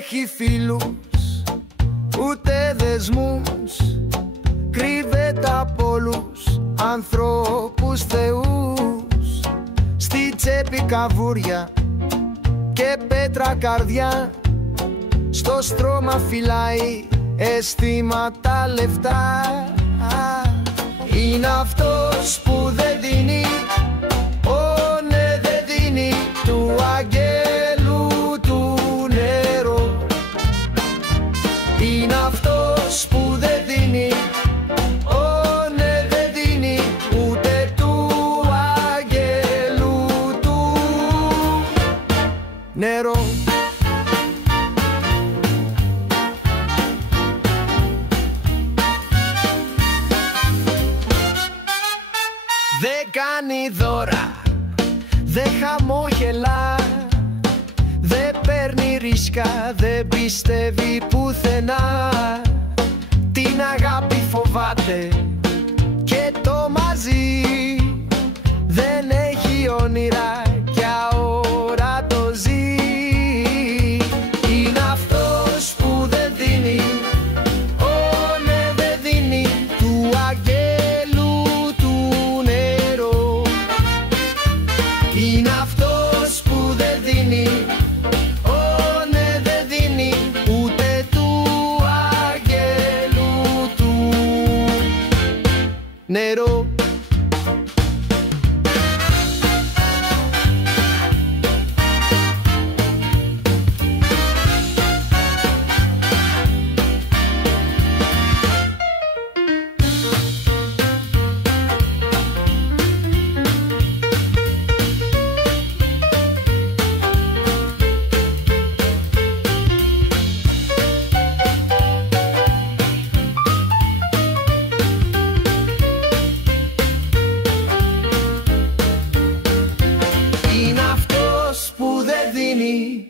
έχει φίλους ούτε δεσμούς, κρύβεται από όλους ανθρώπους θεούς. Στη τσέπη καβούρια και πέτρα καρδιά, στο στρώμα φυλάει αισθήματα λεφτά. Είναι αυτός που δεν δίνει, ναι δεν δίνει, του αγγέλου του νερό. Είναι αυτός που δεν δίνει, ναι δεν δίνει, ούτε του αγγέλου του νερό. Δεν κάνει δώρα, δεν χαμόγελα, δεν παίρνει ρίσκα, δεν πιστεύει πουθενά. Την αγάπη φοβάται και το μαζί, δεν έχει όνειρα κι αόρατο ζει. Είναι αυτός που δεν δίνει, ναι δεν δίνει, του αγγέλου του νερό. Είναι αυτός που δεν δίνει, ναι δεν δίνει, ούτε του αγγέλου του νερό. Είναι αυτός που δεν δίνει,